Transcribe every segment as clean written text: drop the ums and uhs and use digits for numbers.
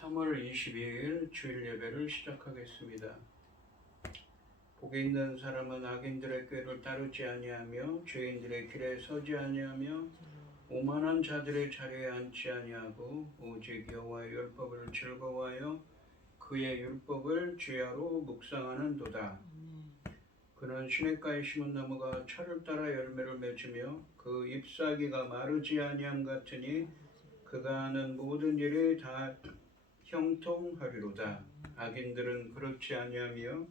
3월 22일 주일 예배를 시작하겠습니다. 복이 있는 사람은 악인들의 꾀를 따르지 아니하며 죄인들의 길에 서지 아니하며 오만한 자들의 자리에 앉지 아니하고 오직 여호와의 율법을 즐거워하여 그의 율법을 주야로 묵상하는도다. 그는 시냇가에 심은 나무가 철을 따라 열매를 맺으며 그 잎사귀가 마르지 아니함 같으니 그가 하는 모든 일이 다 형통하리로다. 악인들은 그렇지 아니하며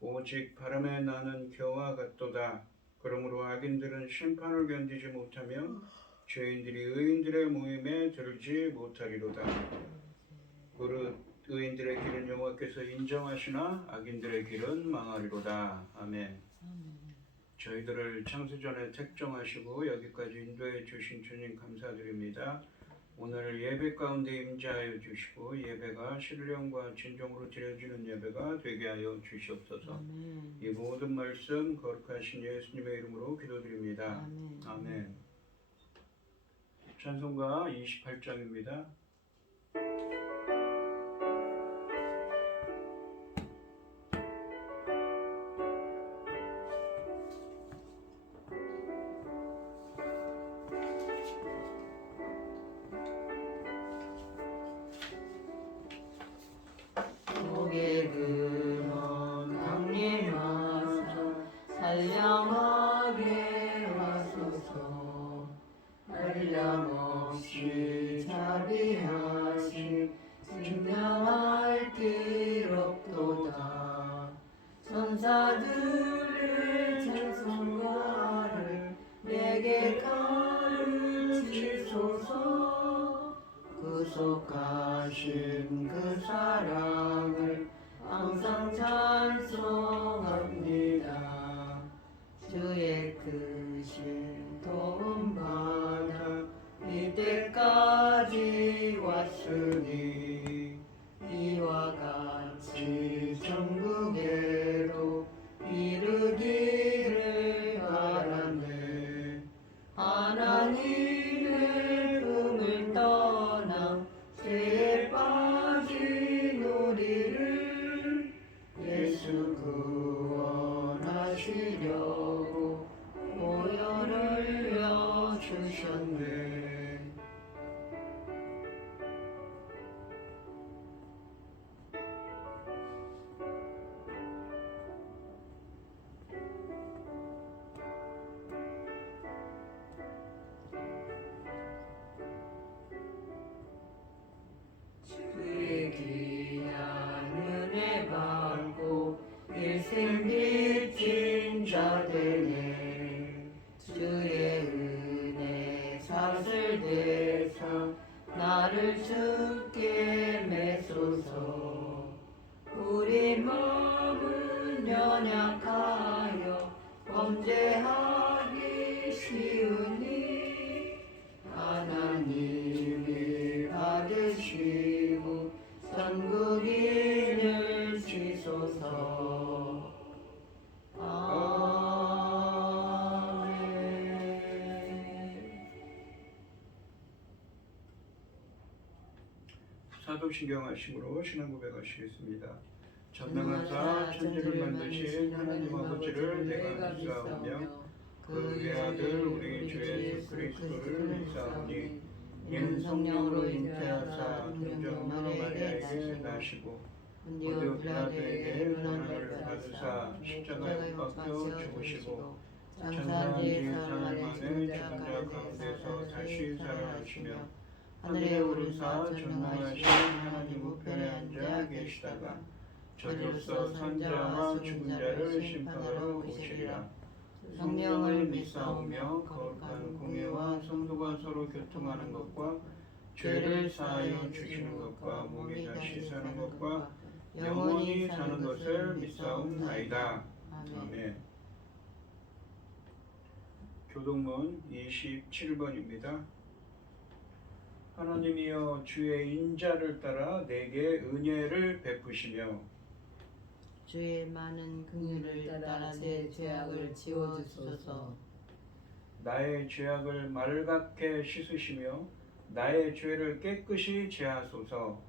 오직 바람에 나는 겨와 같도다. 그러므로 악인들은 심판을 견디지 못하며 죄인들이 의인들의 모임에 들지 못하리로다. 그릇 의인들의 길은 여호와께서 인정하시나 악인들의 길은 망하리로다. 아멘. 저희들을 창세전에 택정하시고 여기까지 인도해 주신 주님 감사드립니다. 오늘 예배 가운데 임재하여 주시고 예배가 신령과 진정으로 드려지는 예배가 되게 하여 주시옵소서. 이 모든 말씀 거룩하신 예수님의 이름으로 기도드립니다. 아멘. 찬송가 28장입니다. 고개 들어 강림하사 산량하게 하소서. 한량없이 자비하신 증명할 길 없도다. 천사들의 찬송가를 내게 가르치소서. 구속하신 그 사랑을 항상 찬송합니다. 주의 크신 도움 받아 이때까지 왔으니 이와 같이 천국에도 이르기를 바라네. 하나님의 품을 떠나 죄에 빠진 우리를 예수 구원하시려고 보혈을 흘려주셨네. 주의 귀한 은혜 받고 일생 빚진 자 되네. 주의 은혜 사슬대사 나를 주께 매소서. 우리 마음은 연약하여 범죄하기 쉬우니 하나님이 받으시고 전국인을 주소서. 아멘. 사도신경 하심으로 신앙 고백하시겠습니다. 전능하사 천지를 만드신 하나님 아버지를 내가 믿사오며 그 외아들 우리 주 예수 그리스도를 믿사오니 이는 성령으로 잉태하사 동정 마리아에게 나시고 본디오 빌라도에게 고난을 받으사 십자가에 못 박혀 죽으시고 장사한 지 사흘 만에 죽은 자 가운데서 다시 살아나시며 하늘에 오르사 전능하신 하나님 우편에 앉아 계시다가 저리로서 산자와 죽은 자를 심판하러 오시리라. 성령을 믿사오며 거룩한 공예와 성도가 서로 교통하는 것과 죄를 사하여 주시는 것과 몸이 다시 사는 것과 영원히 사는 것을 믿사옵나이다. 아멘. 교동문 27번입니다. 하나님이여 주의 인자를 따라 내게 은혜를 베푸시며 주의 많은 긍휼을 따라 제 죄악을 지워주소서. 나의 죄악을 맑게 씻으시며 나의 죄를 깨끗이 제하소서.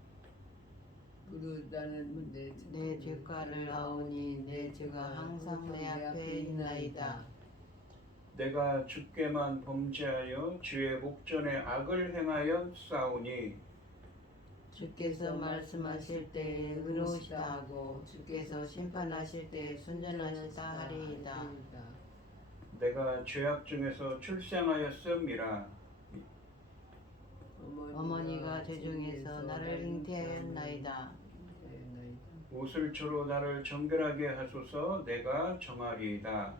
부르다는 내 죄가를 아오니 내 죄가 항상 내 앞에 있나이다. 내가 주께만 범죄하여 주의 목전에 악을 행하여 싸우니 주께서 말씀하실 때에 의로우시다 하고 주께서 심판하실 때에 순전하시다 하리이다. 내가 죄악 중에서 출생하였음이라. 어머니가 죄 중에서 나를 잉태하였나이다. 옷을 주로 나를 정결하게 하소서. 내가 정하리이다.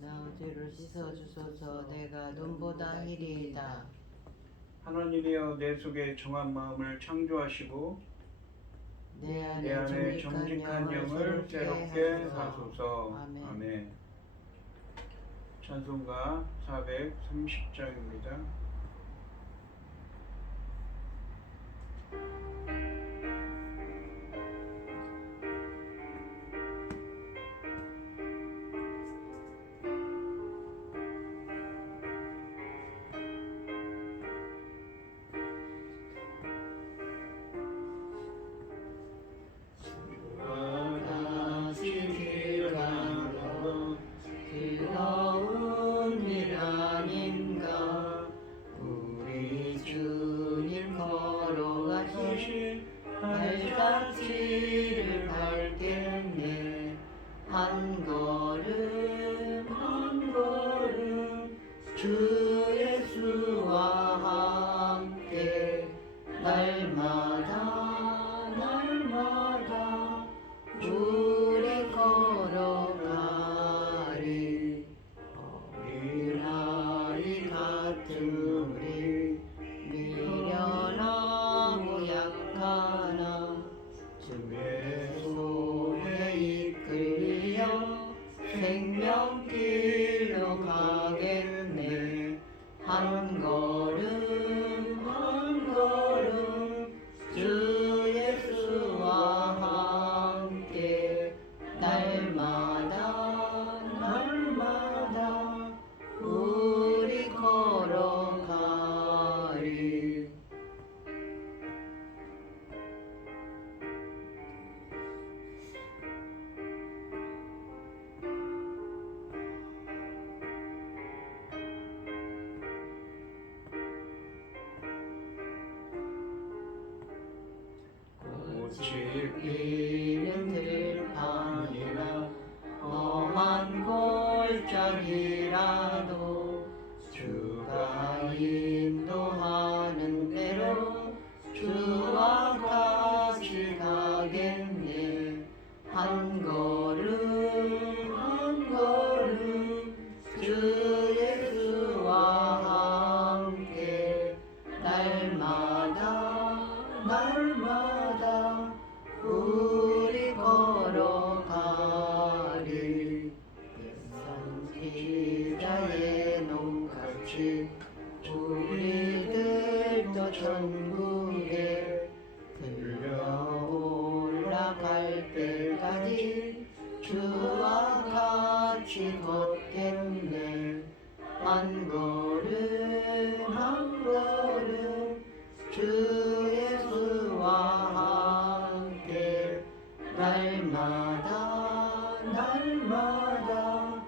나 죄를 씻어 주소서. 내가 눈보다 희리이다. 하나님이여 내 속에 정한 마음을 창조하시고 내 내 안에 정직한 영을 새롭게 하소서. 하소서. 아멘. 아멘. 찬송가 430장입니다. 즐거운 일 아닌가 우리 주님 걸어가신 발자취를 밟겠네. 한 걸음 한 걸음 주 예수와 함께 날마다 날마다 우리 걸어가리. 어린아이 같은 우리 미련하고 약하나 주의 손에 이끌려 생명길로 가겠네. 한 걸음 한 걸음 주 예수와 함께 날마다 날마다 우리 걸어가리. 꽃이 피는 들판이나 험한 골짜기라도 주가 인도하는 대로 주와 같이 가겠네. 한 걸음 한 걸음 주 예수와 함께 날마다 날마다 우리 걸어가리. 선지자의 농같이 우리들도 천국에 들려 올라갈 때까지 주와 같이 걷겠네. 한 걸음 한 걸음 주 예수와 함께 날마다 날마다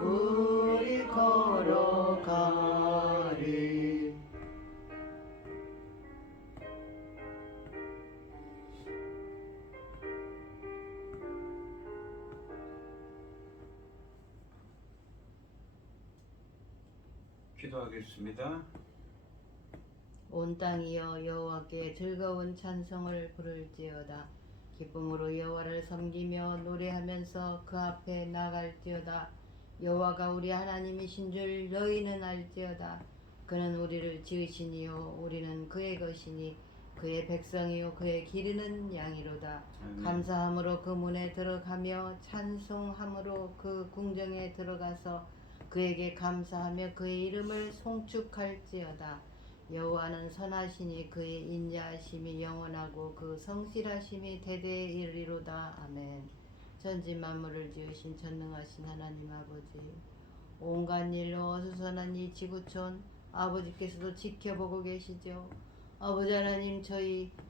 우리 걸어가리. 기도하겠습니다. 온 땅이여 여호와께 즐거운 찬송을 부를지어다. 기쁨으로 여호와를 섬기며 노래하면서 그 앞에 나갈지어다. 여호와가 우리 하나님이신 줄 너희는 알지어다. 그는 우리를 지으시니요 우리는 그의 것이니 그의 백성이요 그의 기르는 양이로다. 아멘. 감사함으로 그 문에 들어가며 찬송함으로 그 궁정에 들어가서 그에게 감사하며 그의 이름을 송축할지어다. 여호와는 선하시니 그의 인자하심이 영원하고 그 성실하심이 대대에 이르리로다. 아멘. 천지 만물을 지으신 전능하신 하나님 아버지, 온갖 일로 어수선한 이 지구촌 아버지께서도 지켜보고 계시죠. 아버지 하나님,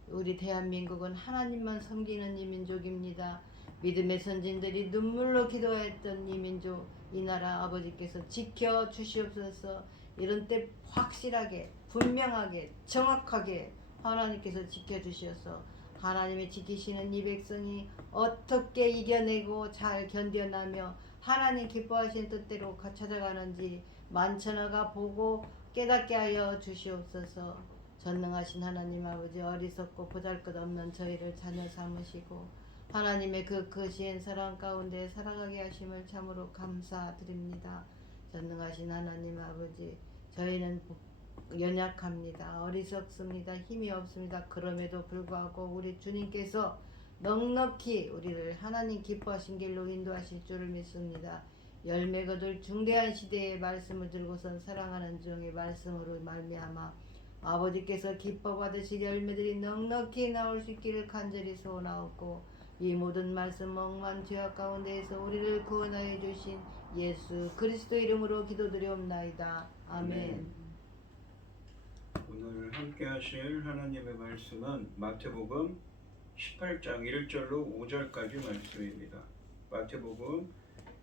우리 대한민국은 하나님만 섬기는 이 민족입니다. 믿음의 선진들이 눈물로 기도했던 이 민족, 이 나라 아버지께서 지켜 주시옵소서. 이런 때 확실하게, 분명하게, 정확하게 하나님께서 지켜 주셔서 하나님이 지키시는 이 백성이 어떻게 이겨내고 잘 견뎌나며 하나님 기뻐하시는 뜻대로 찾아가는지 만천하가 보고 깨닫게 하여 주시옵소서. 전능하신 하나님 아버지, 어리석고 보잘것없는 저희를 자녀 삼으시고 하나님의 그 크신 사랑 가운데 살아가게 하심을 참으로 감사드립니다. 전능하신 하나님 아버지, 저희는 연약합니다. 어리석습니다. 힘이 없습니다. 그럼에도 불구하고 우리 주님께서 넉넉히 우리를 하나님 기뻐하신 길로 인도하실 줄을 믿습니다. 열매 거둘 중대한 시대의 말씀을 들고선 사랑하는 종의 말씀으로 말미암아 아버지께서 기뻐 받으실 열매들이 넉넉히 나올 수 있기를 간절히 소원하옵고, 이 모든 말씀 억만 죄악 가운데에서 우리를 구원하여 주신 예수 그리스도 이름으로 기도드리옵나이다. 아멘. 오늘 함께 하실 하나님의 말씀은 마태복음 18장 1절로 5절까지 말씀입니다. 마태복음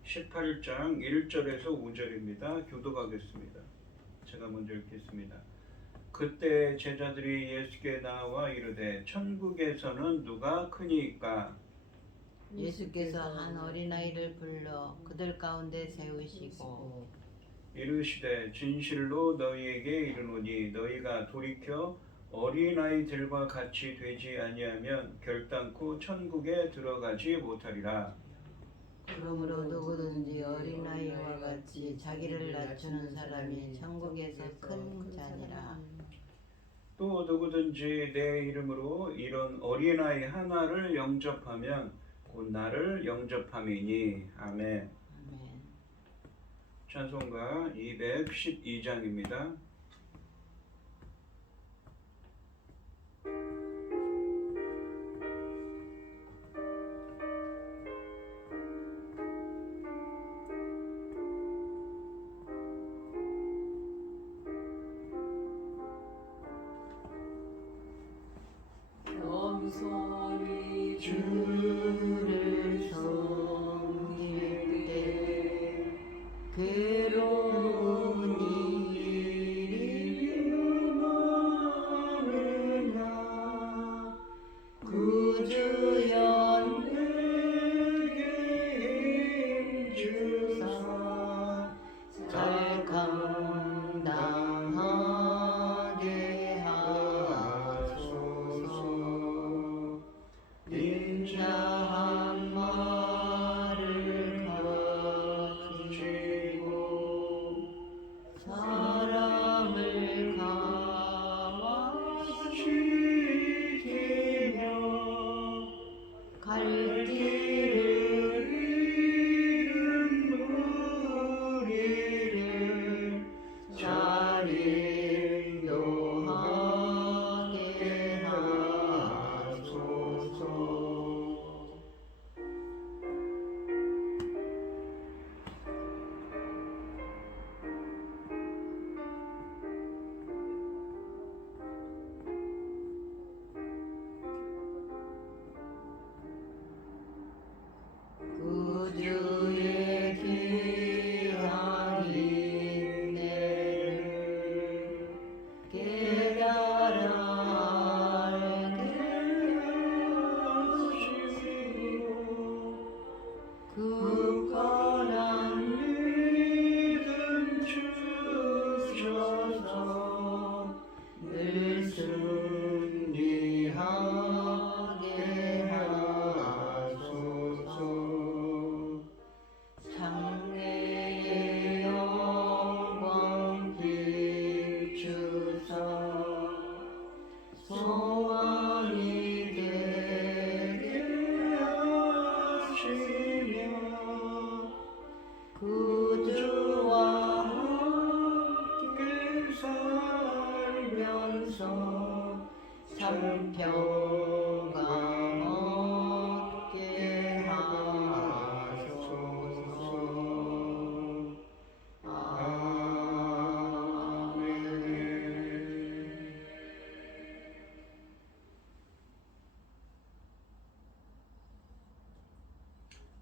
18장 1절에서 5절입니다. 교독하겠습니다. 제가 먼저 읽겠습니다. 그때 제자들이 예수께 나와 이르되 천국에서는 누가 크니까? 예수께서 한 어린아이를 불러 그들 가운데 세우시고 이르시되 진실로 너희에게 이르노니 너희가 돌이켜 어린아이들과 같이 되지 아니하면 결단코 천국에 들어가지 못하리라. 그러므로 누구든지 어린아이와 같이 자기를 낮추는 사람이 천국에서 큰 자니라. 또 누구든지 내 이름으로 이런 어린아이 하나를 영접하면 곧 나를 영접함이니. 아멘. 아멘. 찬송가 212장입니다. 소리 주를 섬길 때 괴로우니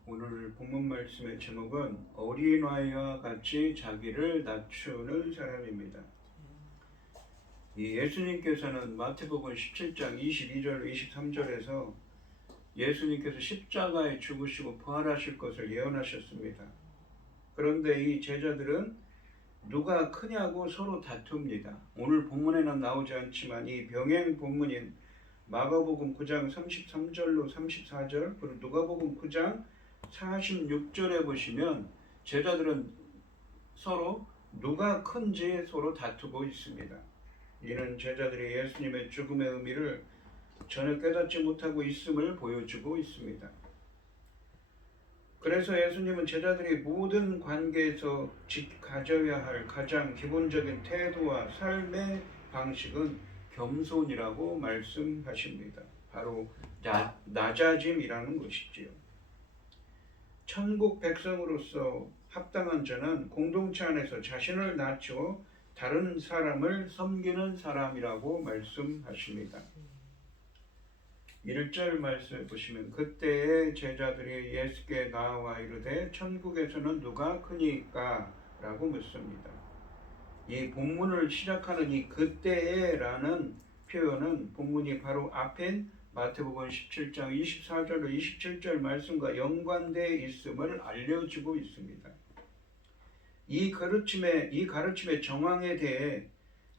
오늘 본문 말씀의 제목은 어린아이와 같이 자기를 낮추는 사람입니다. 이 예수님께서는 마태복음 17장 22절 23절에서 예수님께서 십자가에 죽으시고 부활하실 것을 예언하셨습니다. 그런데 이 제자들은 누가 크냐고 서로 다툽니다. 오늘 본문에는 나오지 않지만 이 병행 본문인 마가복음 9장 33절로 34절 그리고 누가복음 9장 46절에 보시면 제자들은 서로 누가 큰지 서로 다투고 있습니다. 이는 제자들이 예수님의 죽음의 의미를 전혀 깨닫지 못하고 있음을 보여주고 있습니다. 그래서 예수님은 제자들이 모든 관계에서 가져야 할 가장 기본적인 태도와 삶의 방식은 겸손이라고 말씀하십니다. 바로 낮아짐이라는 것이지요. 천국 백성으로서 합당한 자는 공동체 안에서 자신을 낮추어 다른 사람을 섬기는 사람이라고 말씀하십니다. 1절 말씀을 보시면 그때의 제자들이 예수께 나와 이르되 천국에서는 누가 크니까? 라고 묻습니다. 이 본문을 시작하는 이 그때에 라는 표현은 본문이 바로 앞인 마태복음 17장 24절로 27절 말씀과 연관되어 있음을 알려주고 있습니다. 이 가르침의 정황에 대해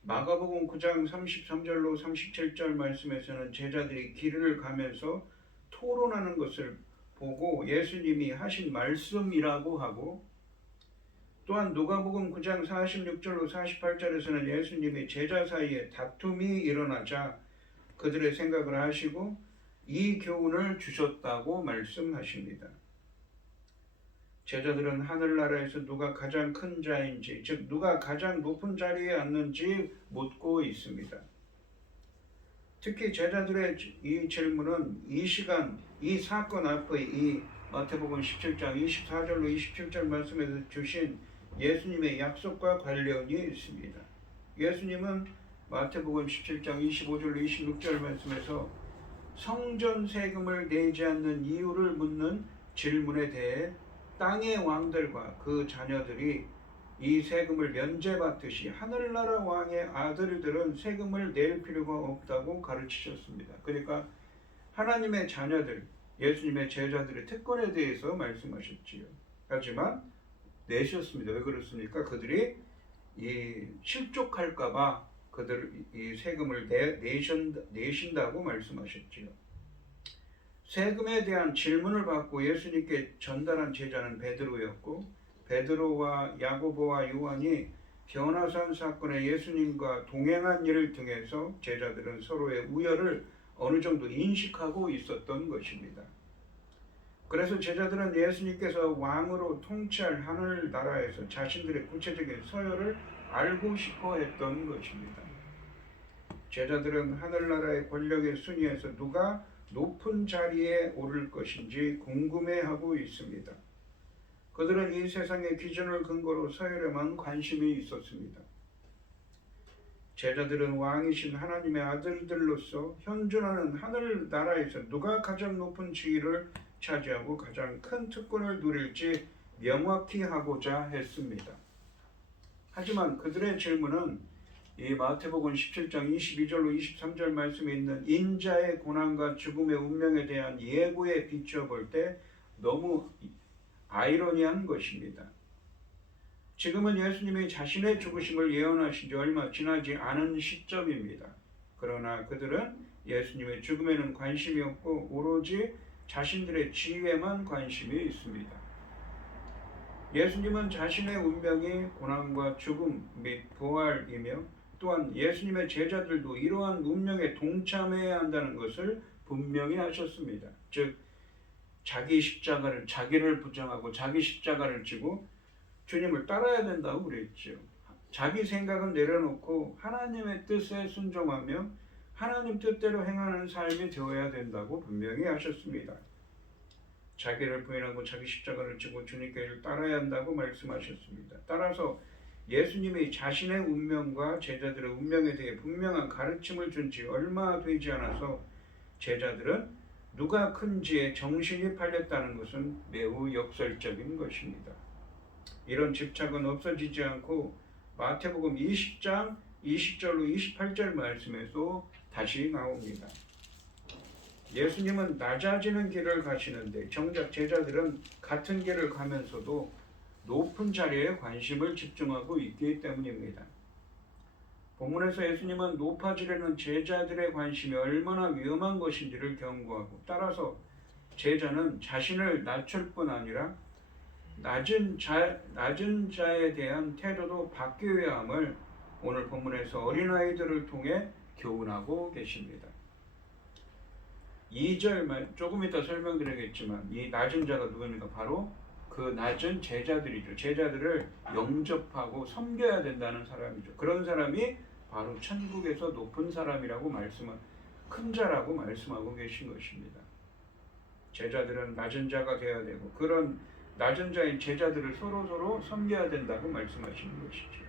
마가복음 9장 33절로 37절 말씀에서는 제자들이 길을 가면서 토론하는 것을 보고 예수님이 하신 말씀이라고 하고, 또한 누가복음 9장 46절로 48절에서는 예수님이 제자 사이에 다툼이 일어나자 그들의 생각을 하시고 이 교훈을 주셨다고 말씀하십니다. 제자들은 하늘나라에서 누가 가장 큰 자인지, 즉 누가 가장 높은 자리에 앉는지 묻고 있습니다. 특히 제자들의 이 질문은 이 시간, 이 사건 앞의 이 마태복음 17장 24절로 27절 말씀에서 주신 예수님의 약속과 관련이 있습니다. 예수님은 마태복음 17장 25절로 26절 말씀에서 성전 세금을 내지 않는 이유를 묻는 질문에 대해 땅의 왕들과 그 자녀들이 이 세금을 면제받듯이 하늘나라 왕의 아들들은 세금을 낼 필요가 없다고 가르치셨습니다. 그러니까 하나님의 자녀들, 예수님의 제자들의 특권에 대해서 말씀하셨지요. 하지만 내셨습니다. 왜 그렇습니까? 그들이 실족할까봐 그들 이 세금을 내신다고 말씀하셨지요. 세금에 대한 질문을 받고 예수님께 전달한 제자는 베드로였고, 베드로와 야고보와 요한이 변화산 사건에 예수님과 동행한 일을 통해서 제자들은 서로의 우열을 어느 정도 인식하고 있었던 것입니다. 그래서 제자들은 예수님께서 왕으로 통치할 하늘나라에서 자신들의 구체적인 서열을 알고 싶어 했던 것입니다. 제자들은 하늘나라의 권력의 순위에서 누가 높은 자리에 오를 것인지 궁금해하고 있습니다. 그들은 이 세상의 기준을 근거로 서열에만 관심이 있었습니다. 제자들은 왕이신 하나님의 아들들로서 현존하는 하늘나라에서 누가 가장 높은 지위를 차지하고 가장 큰 특권을 누릴지 명확히 하고자 했습니다. 하지만 그들의 질문은 이 마태복음 17장 22절로 23절 말씀에 있는 인자의 고난과 죽음의 운명에 대한 예고에 비춰볼 때 너무 아이러니한 것입니다. 지금은 예수님이 자신의 죽으심을 예언하신 지 얼마 지나지 않은 시점입니다. 그러나 그들은 예수님의 죽음에는 관심이 없고 오로지 자신들의 지위에만 관심이 있습니다. 예수님은 자신의 운명이 고난과 죽음 및 부활이며 또한 예수님의 제자들도 이러한 운명에 동참해야 한다는 것을 분명히 하셨습니다. 즉 자기를 부정하고 자기 십자가를 지고 주님을 따라야 된다고 그랬죠. 자기 생각은 내려놓고 하나님의 뜻에 순종하며 하나님 뜻대로 행하는 삶이 되어야 된다고 분명히 하셨습니다. 자기를 부인하고 자기 십자가를 지고 주님께 따라야 한다고 말씀하셨습니다. 따라서 예수님이 자신의 운명과 제자들의 운명에 대해 분명한 가르침을 준 지 얼마 되지 않아서 제자들은 누가 큰지에 정신이 팔렸다는 것은 매우 역설적인 것입니다. 이런 집착은 없어지지 않고 마태복음 20장 20절로 28절 말씀에서 다시 나옵니다. 예수님은 낮아지는 길을 가시는데 정작 제자들은 같은 길을 가면서도 높은 자리에 관심을 집중하고 있기 때문입니다. 본문에서 예수님은 높아지려는 제자들의 관심이 얼마나 위험한 것인지를 경고하고, 따라서 제자는 자신을 낮출 뿐 아니라 낮은 자에 대한 태도도 바뀌어야 함을 오늘 본문에서 어린아이들을 통해 교훈하고 계십니다. 2절 조금 이따 설명드리겠지만 이 낮은 자가 누굽니까? 바로 그 낮은 제자들이죠. 제자들을 영접하고 섬겨야 된다는 사람이죠. 그런 사람이 바로 천국에서 높은 사람이라고 큰 자라고 말씀하고 계신 것입니다. 제자들은 낮은 자가 되어야 되고, 그런 낮은 자인 제자들을 서로 섬겨야 된다고 말씀하시는 것이죠.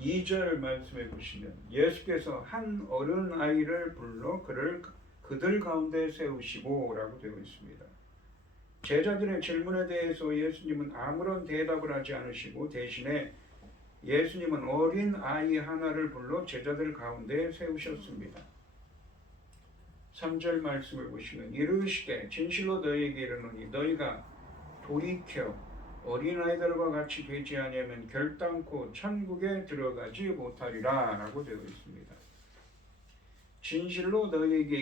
2절 말씀해 보시면 예수께서 한 어린아이를 불러 그들 가운데 세우시고 라고 되어 있습니다. 제자들의 질문에 대해서 예수님은 아무런 대답을 하지 않으시고, 대신에 예수님은 어린 아이 하나를 불러 제자들 가운데 세우셨습니다. 3절 말씀을 보시면 이르시되 진실로 너희에게 이르노니 너희가 돌이켜 어린아이들과 같이 되지 아니하면 결단코 천국에 들어가지 못하리라 라고 되어 있습니다. 진실로 너희에게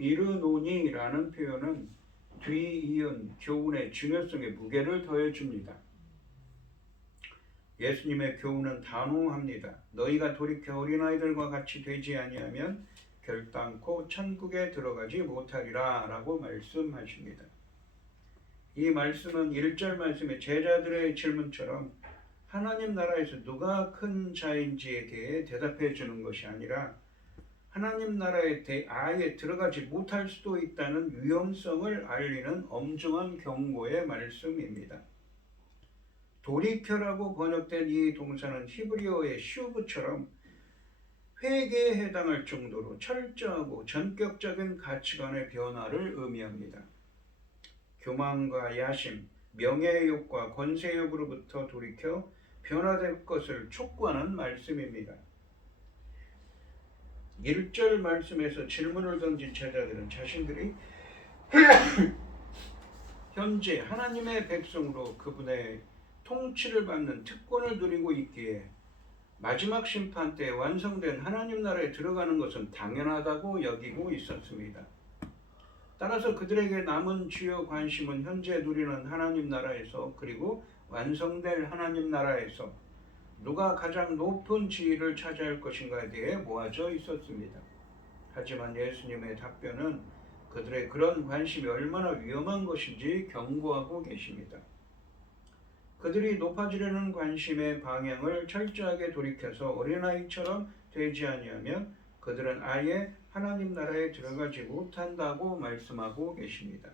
이르노니 라는 표현은 뒤이은 교훈의 중요성에 무게를 더해줍니다. 예수님의 교훈은 단호합니다. 너희가 돌이켜 어린아이들과 같이 되지 아니하면 결단코 천국에 들어가지 못하리라 라고 말씀하십니다. 이 말씀은 1절 말씀의 제자들의 질문처럼 하나님 나라에서 누가 큰 자인지에 대해 대답해 주는 것이 아니라 하나님 나라에 아예 들어가지 못할 수도 있다는 위험성을 알리는 엄중한 경고의 말씀입니다. 돌이켜라고 번역된 이 동사는 히브리어의 슈브처럼 회개에 해당할 정도로 철저하고 전격적인 가치관의 변화를 의미합니다. 교만과 야심, 명예욕과 권세욕으로부터 돌이켜 변화될 것을 촉구하는 말씀입니다. 1절 말씀에서 질문을 던진 제자들은 자신들이 현재 하나님의 백성으로 그분의 통치를 받는 특권을 누리고 있기에 마지막 심판 때 완성된 하나님 나라에 들어가는 것은 당연하다고 여기고 있었습니다. 따라서 그들에게 남은 주요 관심은 현재 누리는 하나님 나라에서, 그리고 완성될 하나님 나라에서 누가 가장 높은 지위를 차지할 것인가에 대해 모아져 있었습니다. 하지만 예수님의 답변은 그들의 그런 관심이 얼마나 위험한 것인지 경고하고 계십니다. 그들이 높아지려는 관심의 방향을 철저하게 돌이켜서 어린아이처럼 되지 아니하면 그들은 아예 하나님 나라에 들어가지 못한다고 말씀하고 계십니다.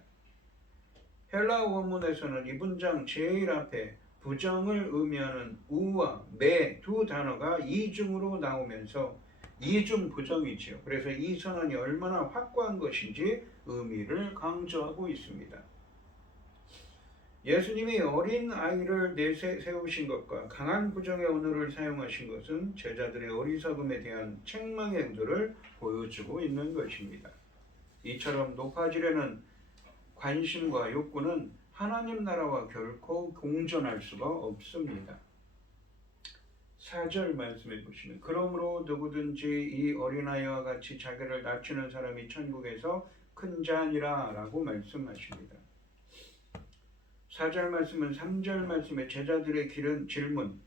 헬라 원문에서는 이 문장 제일 앞에 부정을 의미하는 우와 매 두 단어가 이중으로 나오면서 이중 부정이지요. 그래서 이 선언이 얼마나 확고한 것인지 의미를 강조하고 있습니다. 예수님이 어린 아이를 내세우신 것과 강한 부정의 언어를 사용하신 것은 제자들의 어리석음에 대한 책망의 의도를 보여주고 있는 것입니다. 이처럼 높아지려는 관심과 욕구는 하나님 나라와 결코 공존할 수가 없습니다. 4절 말씀해 보시면 그러므로 누구든지 이 어린아이와 같이 자기를 낮추는 사람이 천국에서 큰 자니라 라고 말씀하십니다. 4절 말씀은 3절 말씀의 제자들의 질문,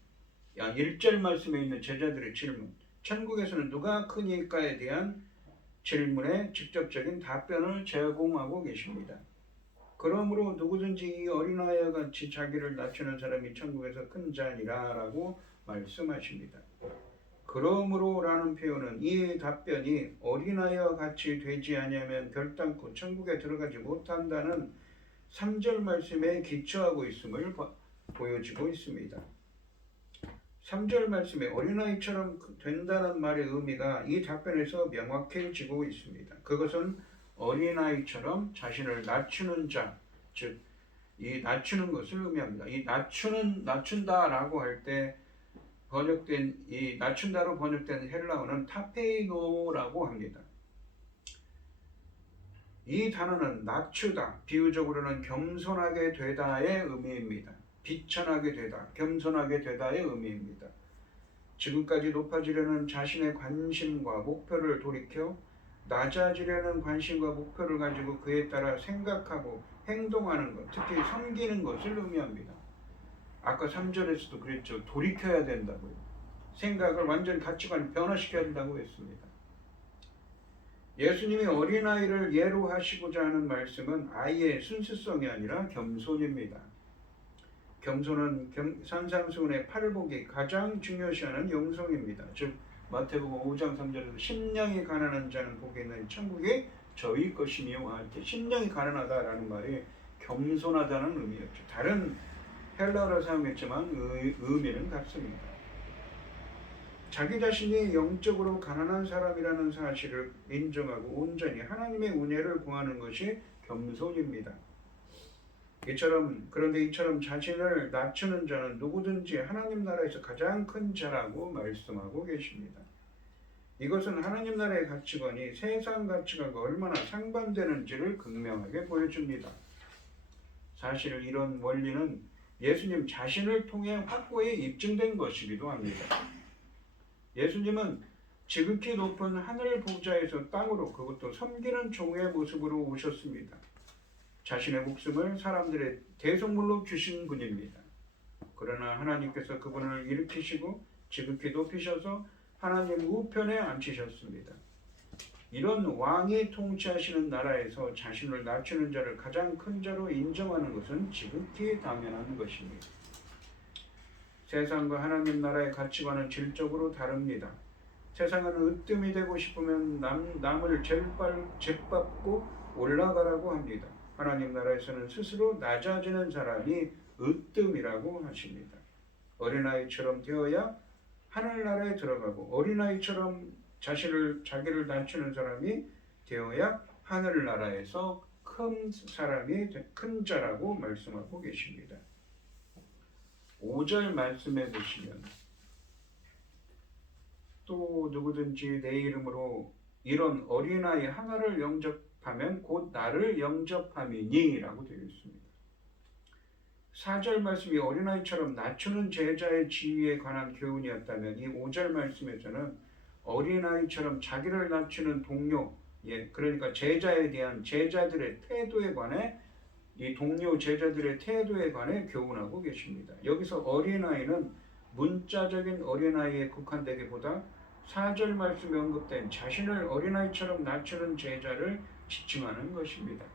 1절 말씀에 있는 제자들의 질문, 천국에서는 누가 크니까에 대한 질문에 직접적인 답변을 제공하고 계십니다. 그러므로 누구든지 이 어린아이와 같이 자기를 낮추는 사람이 천국에서 큰 자니라 라고 말씀하십니다. 그러므로 라는 표현은 이 답변이 어린아이와 같이 되지 아니하면 결단코 천국에 들어가지 못한다는 3절 말씀에 기초하고 있음을 보여주고 있습니다. 3절 말씀에 어린아이처럼 된다는 말의 의미가 이 답변에서 명확해지고 있습니다. 그것은 어린아이처럼 자신을 낮추는 자, 즉 이 낮추는 것을 의미합니다. 이 낮춘다라고 할 때 번역된 이 낮춘다로 번역된 헬라어는 타페이노라고 합니다. 이 단어는 낮추다, 비유적으로는 겸손하게 되다의 의미입니다. 비천하게 되다, 겸손하게 되다의 의미입니다. 지금까지 높아지려는 자신의 관심과 목표를 돌이켜 낮아지려는 관심과 목표를 가지고 그에 따라 생각하고 행동하는 것, 특히 섬기는 것을 의미합니다. 아까 3절에서도 그랬죠. 돌이켜야 된다고요. 생각을 완전 가치관을 변화시켜야 된다고 했습니다. 예수님이 어린아이를 예로 하시고자 하는 말씀은 아이의 순수성이 아니라 겸손입니다. 겸손은 산상수훈의 팔복이 가장 중요시하는 영성입니다. 즉 마태복음 5장 3절에서 심령이 가난한 자는 복이 있나니 천국이 저희 것이니요 할 때 심령이 가난하다라는 말이 겸손하다는 의미였죠. 다른 헬라어를 사용했지만 의미는 같습니다. 자기 자신이 영적으로 가난한 사람이라는 사실을 인정하고 온전히 하나님의 은혜를 구하는 것이 겸손입니다. 그런데 이처럼 자신을 낮추는 자는 누구든지 하나님 나라에서 가장 큰 자라고 말씀하고 계십니다. 이것은 하나님 나라의 가치관이 세상 가치관과 얼마나 상반되는지를 극명하게 보여줍니다. 사실 이런 원리는 예수님 자신을 통해 확고히 입증된 것이기도 합니다. 예수님은 지극히 높은 하늘 보좌에서 땅으로, 그것도 섬기는 종의 모습으로 오셨습니다. 자신의 목숨을 사람들의 대속물로 주신 분입니다. 그러나 하나님께서 그분을 일으키시고 지극히 높이셔서 하나님 우편에 앉히셨습니다. 이런 왕이 통치하시는 나라에서 자신을 낮추는 자를 가장 큰 자로 인정하는 것은 지극히 당연한 것입니다. 세상과 하나님 나라의 가치관은 질적으로 다릅니다. 세상은 으뜸이 되고 싶으면 남을 제밟고 올라가라고 합니다. 하나님 나라에서는 스스로 낮아지는 사람이 으뜸이라고 하십니다. 어린아이처럼 되어야 하늘나라에 들어가고 어린아이처럼 자기를 낮추는 사람이 되어야 하늘나라에서 큰 자라고 말씀하고 계십니다. 5절 말씀에 보시면 또 누구든지 내 이름으로 이런 어린아이 하나를 영접하면 곧 나를 영접함이니 라고 되어 있습니다. 4절 말씀이 어린아이처럼 낮추는 제자의 지위에 관한 교훈이었다면 이 5절 말씀에서는 어린아이처럼 자기를 낮추는 동료, 그러니까 제자에 대한 제자들의 태도에 관해 이 동료 제자들의 태도에 관해 교훈하고 계십니다. 여기서 어린아이는 문자적인 어린아이에 국한되기보다 4절 말씀에 언급된 자신을 어린아이처럼 낮추는 제자를 지칭하는 것입니다.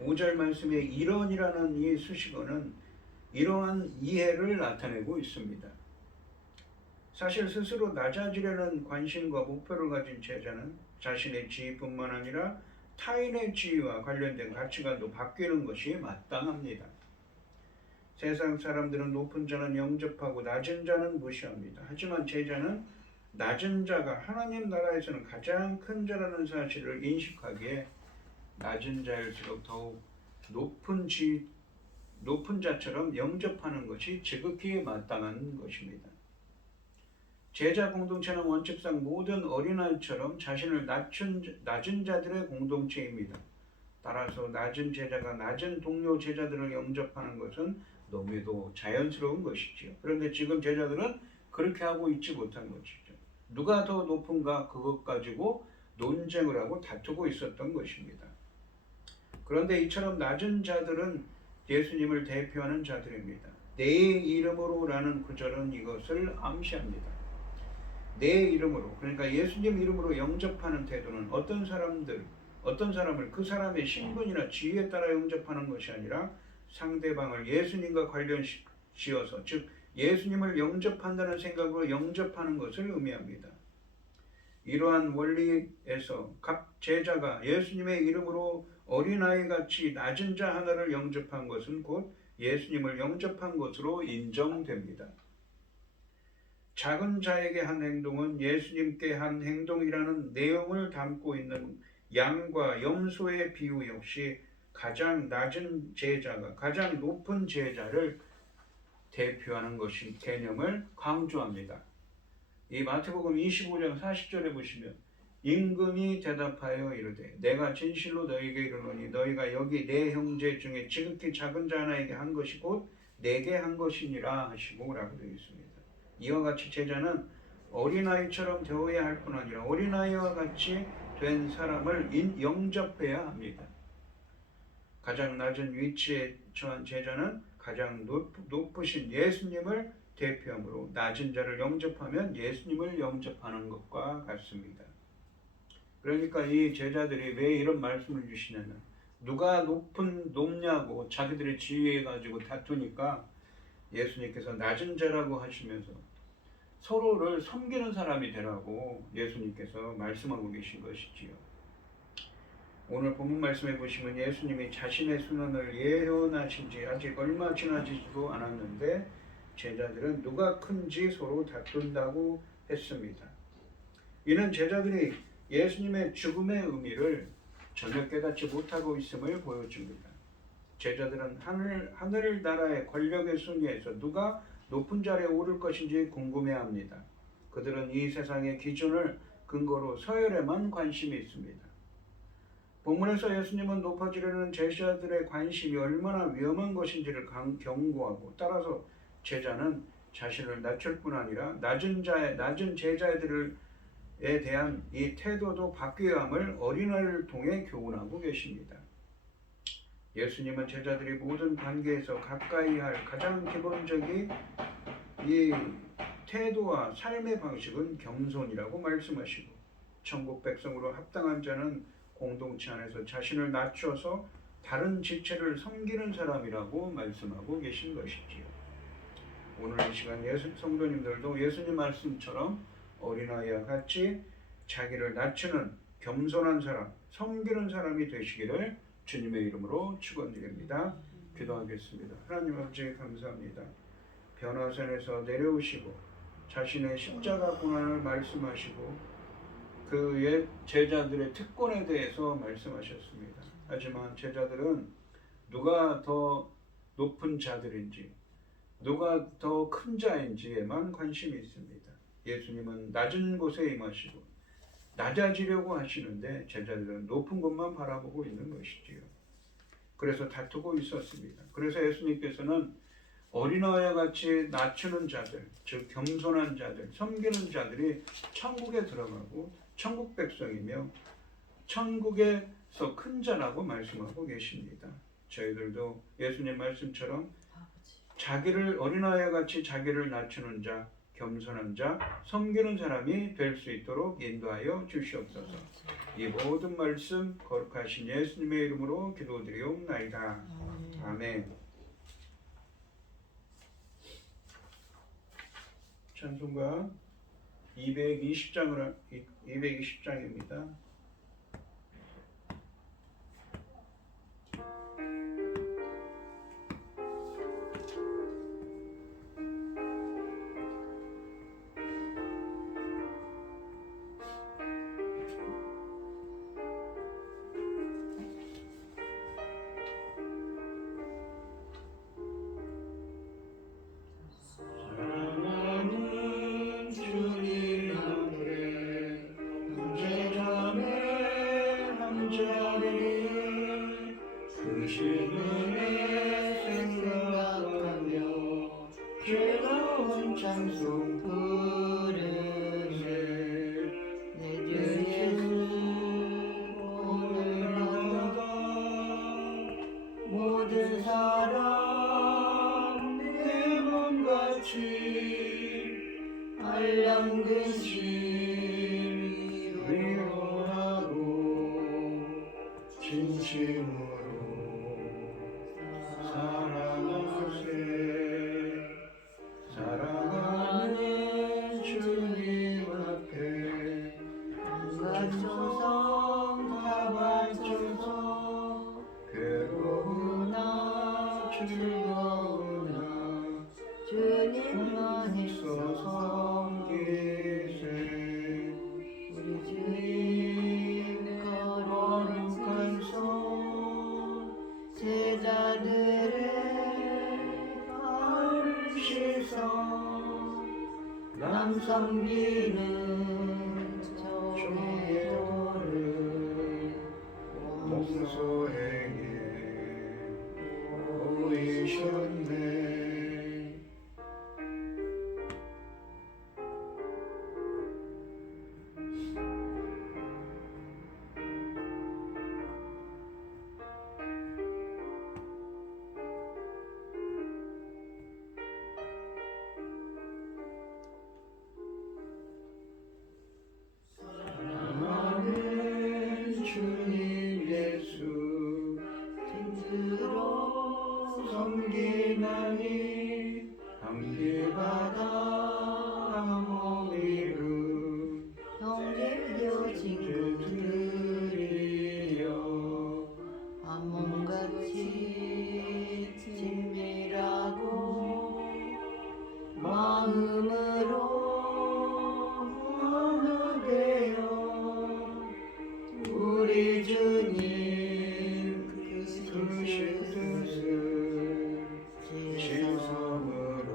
5절 말씀의 이런이라는 이 수식어는 이러한 이해를 나타내고 있습니다. 사실 스스로 낮아지려는 관심과 목표를 가진 제자는 자신의 지위뿐만 아니라 타인의 지위와 관련된 가치관도 바뀌는 것이 마땅합니다. 세상 사람들은 높은 자는 영접하고 낮은 자는 무시합니다. 하지만 제자는 낮은 자가 하나님 나라에서는 가장 큰 자라는 사실을 인식하기에 낮은 자일수록 더욱 높은 자처럼 영접하는 것이 지극히 마땅한 것입니다. 제자 공동체는 원칙상 모든 어린아이처럼 자신을 낮은 자들의 공동체입니다. 따라서 낮은 제자가 낮은 동료 제자들을 영접하는 것은 너무도 자연스러운 것이지요. 그런데 지금 제자들은 그렇게 하고 있지 못한 것이죠. 누가 더 높은가 그것 가지고 논쟁을 하고 다투고 있었던 것입니다. 그런데 이처럼 낮은 자들은 예수님을 대표하는 자들입니다. 내 이름으로라는 구절은 이것을 암시합니다. 내 이름으로, 그러니까 예수님 이름으로 영접하는 태도는 어떤 사람을 그 사람의 신분이나 지위에 따라 영접하는 것이 아니라 상대방을 예수님과 관련지어서, 즉 예수님을 영접한다는 생각으로 영접하는 것을 의미합니다. 이러한 원리에서 각 제자가 예수님의 이름으로 어린아이같이 낮은 자 하나를 영접한 것은 곧 예수님을 영접한 것으로 인정됩니다. 작은 자에게 한 행동은 예수님께 한 행동이라는 내용을 담고 있는 양과 염소의 비유 역시 가장 낮은 제자가 가장 높은 제자를 대표하는 것인 개념을 강조합니다. 이 마태복음 25장 40절에 보시면 임금이 대답하여 이르되 내가 진실로 너희에게 이르노니 너희가 여기 내 형제 중에 지극히 작은 자 하나에게 한 것이 곧 내게 한 것이니라 하시고 라고 되어 있습니다. 이와 같이 제자는 어린아이처럼 되어야 할 뿐 아니라 어린아이와 같이 된 사람을 영접해야 합니다. 가장 낮은 위치에 처한 제자는 가장 높으신 예수님을 대표하므로 낮은 자를 영접하면 예수님을 영접하는 것과 같습니다. 그러니까 이 제자들이 왜 이런 말씀을 주시냐면 누가 높냐고 자기들의 지위에 가지고 다투니까 예수님께서 낮은 자라고 하시면서 서로를 섬기는 사람이 되라고 예수님께서 말씀하고 계신 것이지요. 오늘 본문 말씀해 보시면 예수님이 자신의 순환을 예언하신 지 아직 얼마 지나지도 않았는데 제자들은 누가 큰지 서로 다툰다고 했습니다. 이는 제자들이 예수님의 죽음의 의미를 전혀 깨닫지 못하고 있음을 보여줍니다. 제자들은 하늘나라의 권력의 순위에서 누가 높은 자리에 오를 것인지 궁금해합니다. 그들은 이 세상의 기준을 근거로 서열에만 관심이 있습니다. 본문에서 예수님은 높아지려는 제자들의 관심이 얼마나 위험한 것인지를 경고하고 따라서 제자는 자신을 낮출 뿐 아니라 낮은 제자들에 대한 이 태도도 바뀌어야 함을 어린아이를 통해 교훈하고 계십니다. 예수님은 제자들이 모든 관계에서 가까이 할 가장 기본적인 이 태도와 삶의 방식은 겸손이라고 말씀하시고 천국 백성으로 합당한 자는 공동체 안에서 자신을 낮춰서 다른 지체를 섬기는 사람이라고 말씀하고 계신 것이지요. 오늘 이 시간 성도님들도 예수님 말씀처럼 어린아이와 같이 자기를 낮추는 겸손한 사람, 섬기는 사람이 되시기를 주님의 이름으로 축원드립니다. 기도하겠습니다. 하나님 아버지 감사합니다. 변화산에서 내려오시고 자신의 십자가 고난을 말씀하시고 그 옛 제자들의 특권에 대해서 말씀하셨습니다. 하지만 제자들은 누가 더 높은 자들인지 누가 더 큰 자인지에만 관심이 있습니다. 예수님은 낮은 곳에 임하시고 낮아지려고 하시는데 제자들은 높은 곳만 바라보고 있는 것이지요. 그래서 다투고 있었습니다. 그래서 예수님께서는 어린아이와 같이 낮추는 자들, 즉 겸손한 자들, 섬기는 자들이 천국에 들어가고 천국 백성이며 천국에서 큰 자라고 말씀하고 계십니다. 저희들도 예수님 말씀처럼 자기를 어린아이와 같이 자기를 낮추는 자, 겸손한 자, 섬기는 사람이 될 수 있도록 인도하여 주시옵소서. 이 모든 말씀 거룩하신 예수님의 이름으로 기도드리옵나이다. 아멘. 찬송가 220장입니다. 찬송 부르네 내 주 예수 오늘마다 모든 사람 내 몸같이 알량근심 위로하고 진심으로 사랑하는 주님 앞에 바쳐서 다 바쳐서 괴로우나 즐거우나 주님만 있어서 제자들의 발을 씻어 남 섬기는 종의 도를 목소에게 보이셨네. 사랑하는 주님 예수 진주로 섬기나니 함께 받아 몸이루 형제여 친구들이여 한 몸같이 친밀하고 마음으로 하나 되어 우리 주님 크신 뜻을 지성으로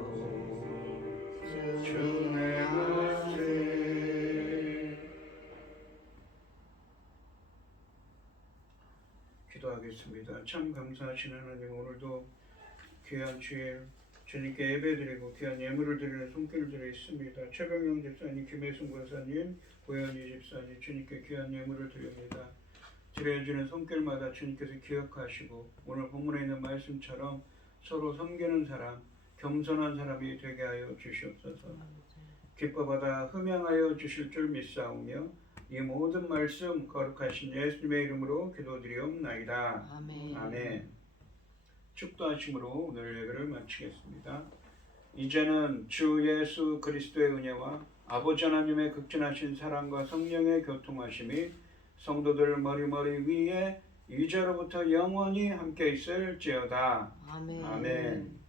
준행하세. 기도하겠습니다. 참 감사하신 하나님, 오늘도 귀한 주일 주님께 예배드리고 귀한 예물을 드리는 손길들이 있습니다. 최병영 집사님, 김혜순 권사님, 고현희 집사님, 주님께 귀한 예물을 드립니다. 드려지는 손길마다 주님께서 기억하시고 오늘 본문에 있는 말씀처럼 서로 섬기는 사람, 겸손한 사람이 되게 하여 주시옵소서. 기뻐받아 흠양하여 주실 줄 믿사오며 이 모든 말씀 거룩하신 예수님의 이름으로 기도드리옵나이다. 아멘. 아멘. 축도하심으로 오늘 예배를 마치겠습니다. 이제는 주 예수 그리스도의 은혜와 아버지 하나님의 극진하신 사랑과 성령의 교통하심이 성도들 머리머리 위에 이제로부터 영원히 함께 있을지어다. 아멘. 아멘.